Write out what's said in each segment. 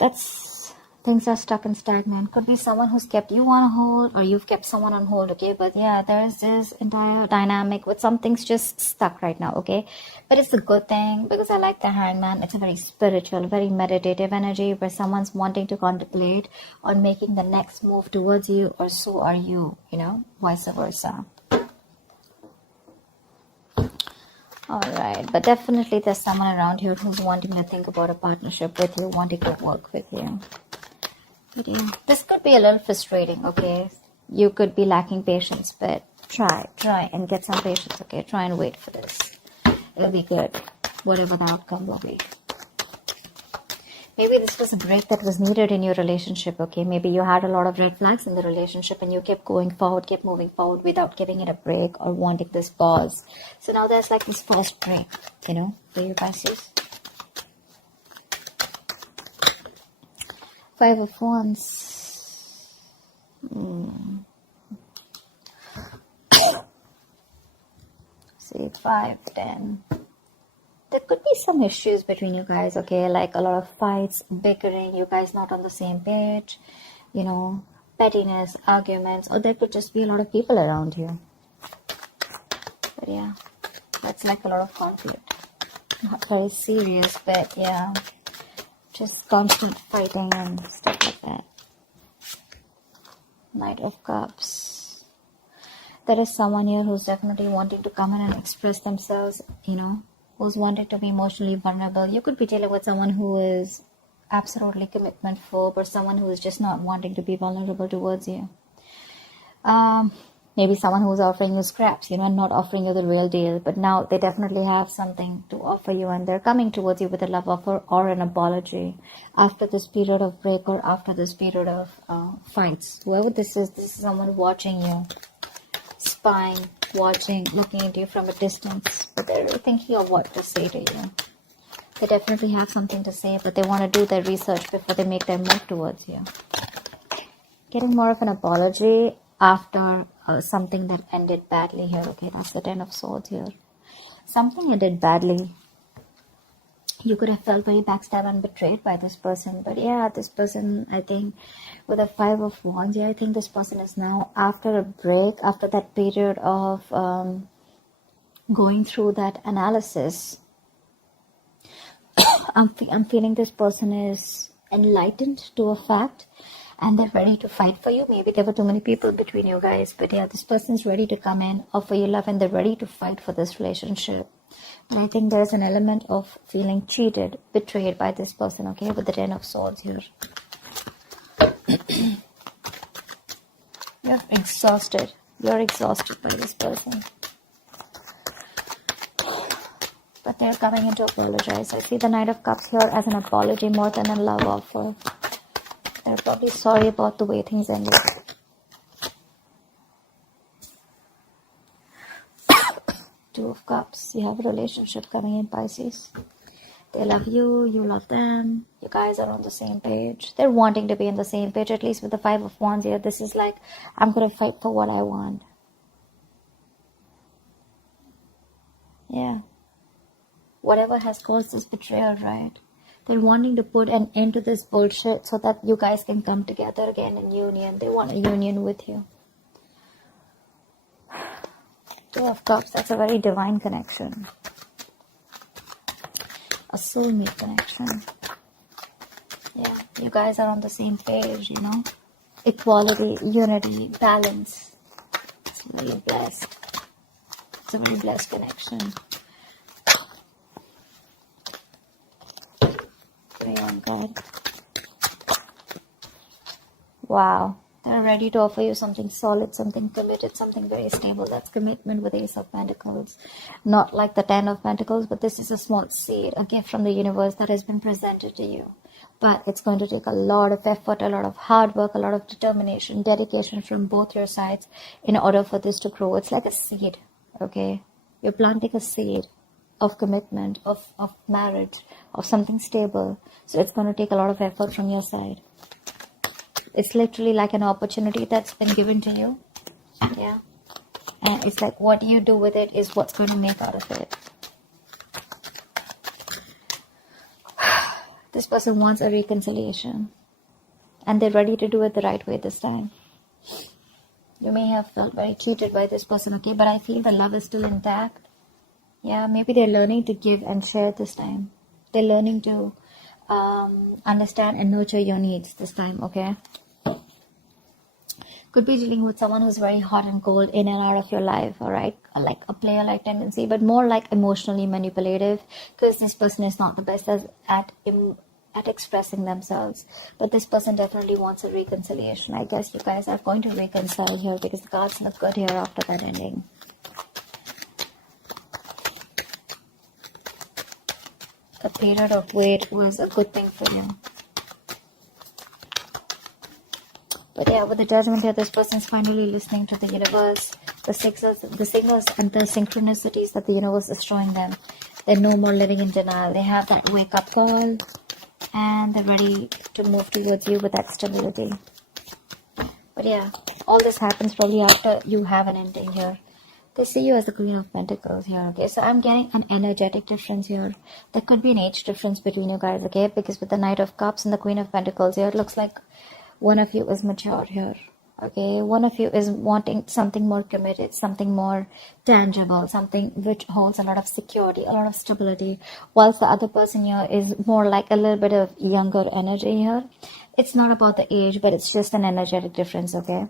That's things are stuck and stagnant. Could be someone who's kept you on hold, or you've kept someone on hold, okay? But yeah, there's this entire dynamic with something's just stuck right now, okay? But it's a good thing because I like the Hangman. It's a very spiritual, very meditative energy where someone's wanting to contemplate on making the next move towards you, or so are you, you know, vice versa. Alright, but definitely there's someone around here who's wanting to think about a partnership with you, wanting to work with you. But yeah, this could be a little frustrating, okay? You could be lacking patience, but try and get some patience, okay? Try and wait for this. It'll be good, whatever the outcome will be. Maybe this was a break that was needed in your relationship, okay? Maybe you had a lot of red flags in the relationship and you kept going forward, kept moving forward without giving it a break or wanting this pause. So now there's like this forced break, you know, for you Pisces. 5 of Wands. See, 5, 10. There could be some issues between you guys, okay? Like a lot of fights, bickering, you guys not on the same page, you know, pettiness, arguments, or there could just be a lot of people around you. But yeah, that's like a lot of conflict. Not very serious, but yeah, just constant fighting and stuff like that. Knight of Cups. There is someone here who's definitely wanting to come in and express themselves, you know, who's wanted to be emotionally vulnerable. You could be dealing with someone who is absolutely commitment phobe, or someone who is just not wanting to be vulnerable towards you. Maybe someone who's offering you scraps, you know, and not offering you the real deal. But now they definitely have something to offer you, and they're coming towards you with a love offer or an apology after this period of break or after this period of fights. Whoever this is someone watching you, spying, watching, looking at you from a distance, but they're really thinking of what to say to you. They definitely have something to say, but they want to do their research before they make their move towards you. Getting more of an apology after something that ended badly here, okay? That's the 10 of Swords here. Something ended badly. You could have felt very backstabbed and betrayed by this person. But yeah, this person, I think, with a 5 of Wands, yeah, I think this person is now, after a break, after that period of going through that analysis, I'm feeling this person is enlightened to a fact, and they're ready to fight for you. Maybe there were too many people between you guys, but yeah, this person's ready to come in, offer you love, and they're ready to fight for this relationship. And I think there's an element of feeling cheated, betrayed by this person, okay, with the 10 of Swords here. You're exhausted. You're exhausted by this person. But they're coming in to apologize. I see the Knight of Cups here as an apology more than a love offer. They're probably sorry about the way things ended. Two of Cups. You have a relationship coming in, Pisces. They love you, you love them. You guys are on the same page. They're wanting to be on the same page, at least with the 5 of Wands here. This is like, I'm going to fight for what I want. Yeah. Whatever has caused this betrayal, right? They're wanting to put an end to this bullshit so that you guys can come together again in union. They want a union with you. 2 of Cups, that's a very divine connection. A soulmate connection. Yeah, you guys are on the same page, you know. Equality, unity, balance. It's very blessed. It's a very blessed connection. Pray on God. Wow. They're ready to offer you something solid, something committed, something very stable. That's commitment with Ace of Pentacles. Not like the 10 of Pentacles, but this is a small seed, a gift from the universe that has been presented to you. But it's going to take a lot of effort, a lot of hard work, a lot of determination, dedication from both your sides in order for this to grow. It's like a seed, okay? You're planting a seed of commitment, of marriage, of something stable. So it's going to take a lot of effort from your side. It's literally like an opportunity that's been given to you. Yeah. And it's like what you do with it is what's going to make out of it. This person wants a reconciliation. And they're ready to do it the right way this time. You may have felt very cheated by this person, okay? But I feel the love is still intact. Yeah, maybe they're learning to give and share this time. They're learning to understand and nurture your needs this time, okay? Could be dealing with someone who's very hot and cold in and out of your life, all right? Like a player-like tendency, but more like emotionally manipulative, because this person is not the best at expressing themselves. But this person definitely wants a reconciliation. I guess you guys are going to reconcile here because the cards look good here after that ending. The period of wait was a good thing for you. But yeah, with the judgment here, this person is finally listening to the universe, the signals and the synchronicities that the universe is showing them. They're no more living in denial. They have that wake-up call, and they're ready to move towards you with that stability. But yeah, all this happens probably after you have an ending here. They see you as the Queen of Pentacles here, okay? So I'm getting an energetic difference here. There could be an age difference between you guys, okay? Because with the Knight of Cups and the Queen of Pentacles here, it looks like one of you is mature here, okay? One of you is wanting something more committed, something more tangible, something which holds a lot of security, a lot of stability, whilst the other person here is more like a little bit of younger energy here. It's not about the age, but it's just an energetic difference, okay?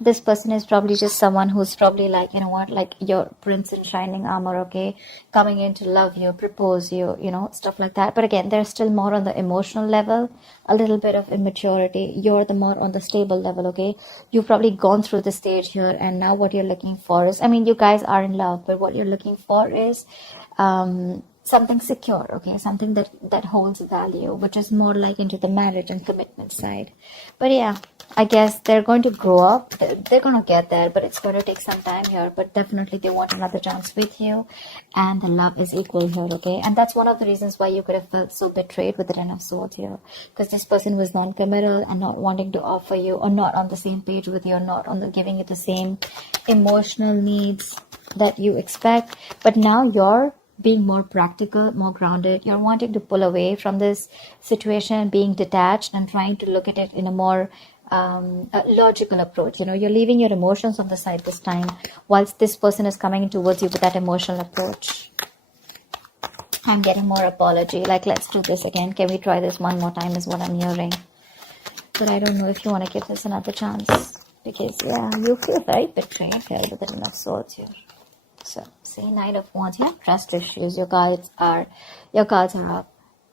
This person is probably just someone who's probably like, you know what, like your prince in shining armor, okay? Coming in to love you, propose you, you know, stuff like that. But again, they're still more on the emotional level, a little bit of immaturity. You're the more on the stable level, okay? You've probably gone through the stage here, and now what you're looking for is, I mean, you guys are in love, but what you're looking for is something secure, okay? Something that holds value, which is more like into the marriage and commitment side. But yeah, I guess they're going to grow up. They're going to get there, but it's going to take some time here. But definitely they want another chance with you, and the love is equal here, okay? And that's one of the reasons why you could have felt so betrayed with the Ten of Swords here, because this person was non-committal and not wanting to offer you, or not on the same page with you, or not on the giving you the same emotional needs that you expect. But now you're being more practical, more grounded. You're wanting to pull away from this situation, being detached and trying to look at it in a more logical approach. You know, you're leaving your emotions on the side this time, whilst this person is coming towards you with that emotional approach. I'm getting more apology, like let's do this again, can we try this one more time, is what I'm hearing. But I don't know if you want to give this another chance, because yeah, you feel very betrayed here with the Ten of Swords here. So see, Knight of Wands, you have trust issues. Your cards are up.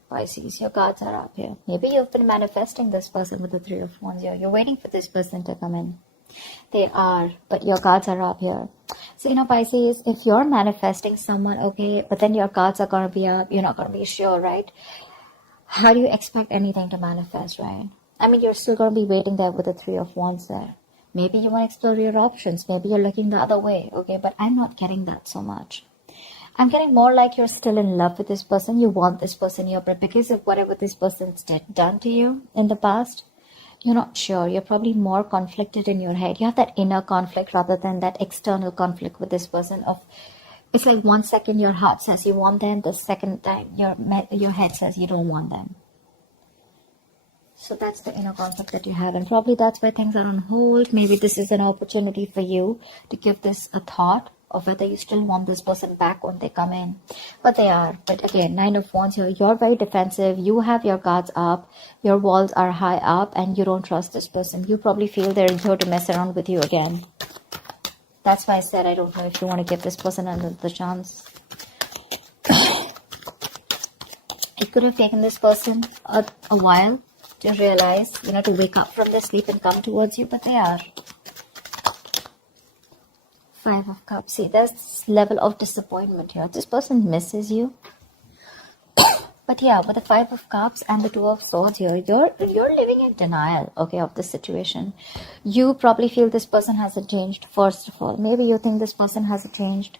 Pisces, your cards are up here. Maybe you've been manifesting this person with the Three of Wands here. You're waiting for this person to come in. They are, but your cards are up here. So, you know, Pisces, if you're manifesting someone, okay, but then your cards are going to be up, you're not going to be sure, right? How do you expect anything to manifest, right? I mean, you're still going to be waiting there with the Three of Wands there. Maybe you want to explore your options. Maybe you're looking the other way, okay? But I'm not getting that so much. I'm getting more like you're still in love with this person. You want this person here, but because of whatever this person's done to you in the past, you're not sure. You're probably more conflicted in your head. You have that inner conflict rather than that external conflict with this person. It's like 1 second your heart says you want them, the second time your head says you don't want them. So that's the inner conflict that you have, and probably that's why things are on hold. Maybe this is an opportunity for you to give this a thought of whether you still want this person back when they come in. But they are. But again, Nine of Wands here, you're very defensive. You have your guards up. Your walls are high up, and you don't trust this person. You probably feel they're here to mess around with you again. That's why I said I don't know if you want to give this person another chance. It could have taken this person a while to realize, you know, to wake up from their sleep and come towards you, but they are. Five of Cups. See, there's this level of disappointment here. This person misses you. But yeah, with the Five of Cups and the Two of Swords here, you're living in denial, okay, of the situation. You probably feel this person hasn't changed, first of all. Maybe you think this person hasn't changed.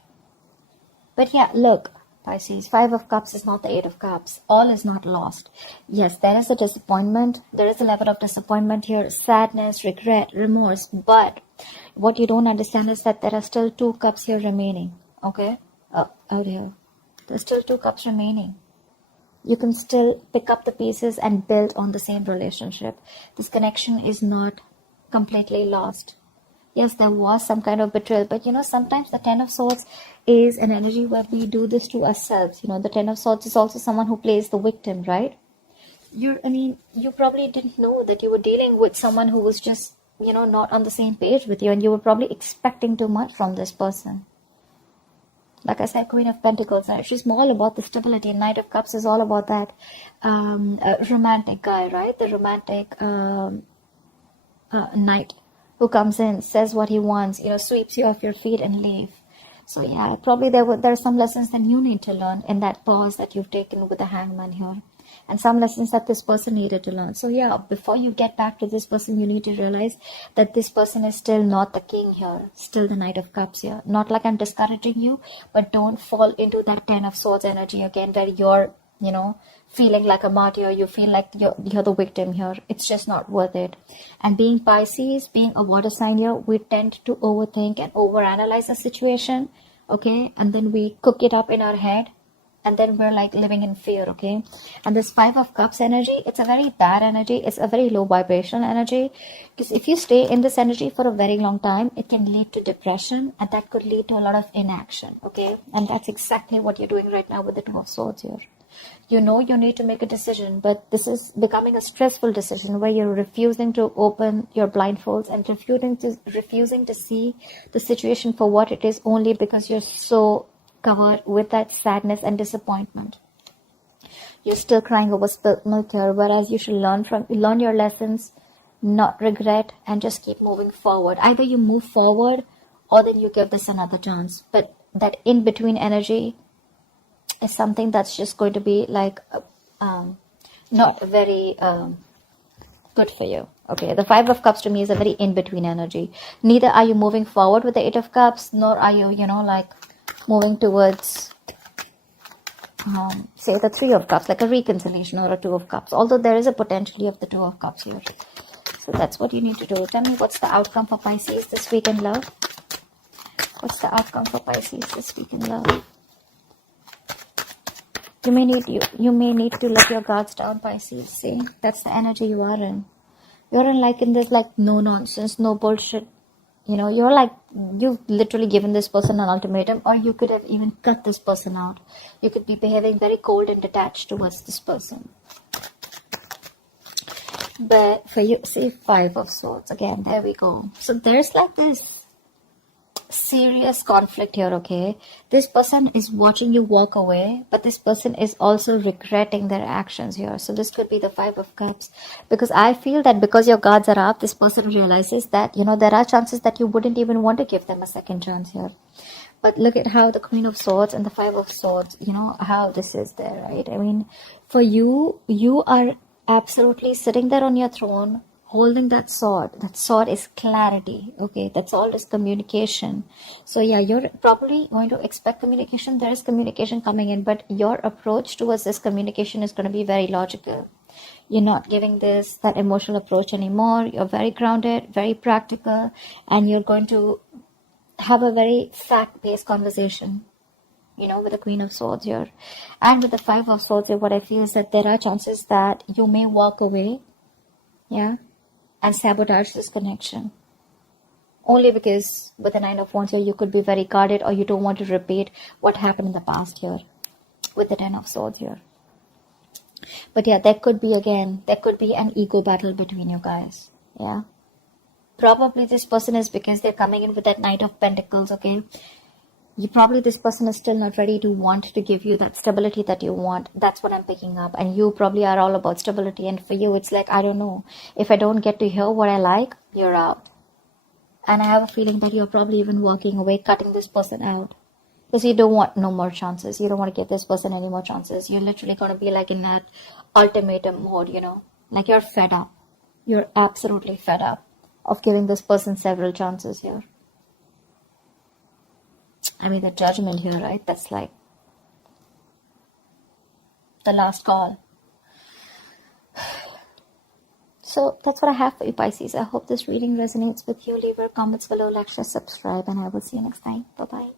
But yeah, look, Pisces, Five of Cups is not the Eight of Cups. All is not lost. Yes, there is a disappointment. There is a level of disappointment here. Sadness, regret, remorse. But what you don't understand is that there are still 2 cups here remaining. Okay? Out here. There's still 2 cups remaining. You can still pick up the pieces and build on the same relationship. This connection is not completely lost. Yes, there was some kind of betrayal, but sometimes the Ten of Swords is an energy where we do this to ourselves. The Ten of Swords is also someone who plays the victim, right? You probably didn't know that you were dealing with someone who was just, not on the same page with you, and you were probably expecting too much from this person. Like I said, Queen of Pentacles, she's all about the stability. Knight of Cups is all about that romantic guy, right? The romantic knight who comes in, says what he wants, sweeps you off your feet and leave. So yeah, probably there are some lessons that you need to learn in that pause that you've taken with the Hangman here. And some lessons that this person needed to learn. So yeah, before you get back to this person, you need to realize that this person is still not the king here, still the Knight of Cups here. Not like I'm discouraging you, but don't fall into that Ten of Swords energy again, where you're, feeling like a martyr, you feel like you're the victim here. It's just not worth it. And being Pisces, being a water sign here, we tend to overthink and overanalyze a situation, okay? And then we cook it up in our head, and then we're like living in fear, okay? And this Five of Cups energy, it's a very bad energy. It's a very low vibration energy, because if you stay in this energy for a very long time, it can lead to depression, and that could lead to a lot of inaction, okay? And that's exactly what you're doing right now with the Two of Swords here. You need to make a decision, but this is becoming a stressful decision where you're refusing to open your blindfolds and refusing to see the situation for what it is, only because you're so covered with that sadness and disappointment. You're still crying over spilt milk here, whereas you should learn your lessons, not regret, and just keep moving forward. Either you move forward or then you give this another chance. But that in-between energy is something that's just going to be like not very good for you. Okay, the Five of Cups to me is a very in-between energy. Neither are you moving forward with the Eight of Cups, nor are you, like moving towards, say, the Three of Cups, like a reconciliation or a Two of Cups. Although there is a potentially of the Two of Cups here. So that's what you need to do. Tell me, what's the outcome for Pisces this week in love? What's the outcome for Pisces this week in love? You may need to let your guards down, Pisces. See, that's the energy you are in. You're in this no nonsense, no bullshit. You've literally given this person an ultimatum, or you could have even cut this person out. You could be behaving very cold and detached towards this person. But for you, see, Five of Swords again. There we go. So there's this serious conflict here, okay? This person is watching you walk away, but this person is also regretting their actions here. So this could be the Five of Cups, because I feel that because your guards are up, this person realizes that there are chances that you wouldn't even want to give them a second chance here. But look at how the Queen of Swords and the Five of Swords, how this is there, right? I mean, for you are absolutely sitting there on your throne, holding that sword. That sword is clarity, okay? That's all is communication. So yeah, you're probably going to expect communication. There is communication coming in, but your approach towards this communication is going to be very logical. You're not giving that emotional approach anymore. You're very grounded, very practical, and you're going to have a very fact-based conversation, with the Queen of Swords here. And with the Five of Swords here, what I feel is that there are chances that you may walk away, yeah, and sabotage this connection. Only because with the Nine of Wands here, you could be very guarded, or you don't want to repeat what happened in the past here with the Ten of Swords here. But yeah, there could be an ego battle between you guys. Yeah. Probably this person is, because they're coming in with that Knight of Pentacles, okay? This person is still not ready to want to give you that stability that you want. That's what I'm picking up. And you probably are all about stability. And for you, it's I don't know. If I don't get to hear what I like, you're out. And I have a feeling that you're probably even walking away, cutting this person out. Because you don't want no more chances. You don't want to give this person any more chances. You're literally going to be in that ultimatum mode, you're fed up. You're absolutely fed up of giving this person several chances here. I mean, the Judgment here, right? That's the last call. So that's what I have for you, Pisces. I hope this reading resonates with you. Leave your comments below, like, share, subscribe, and I will see you next time. Bye-bye.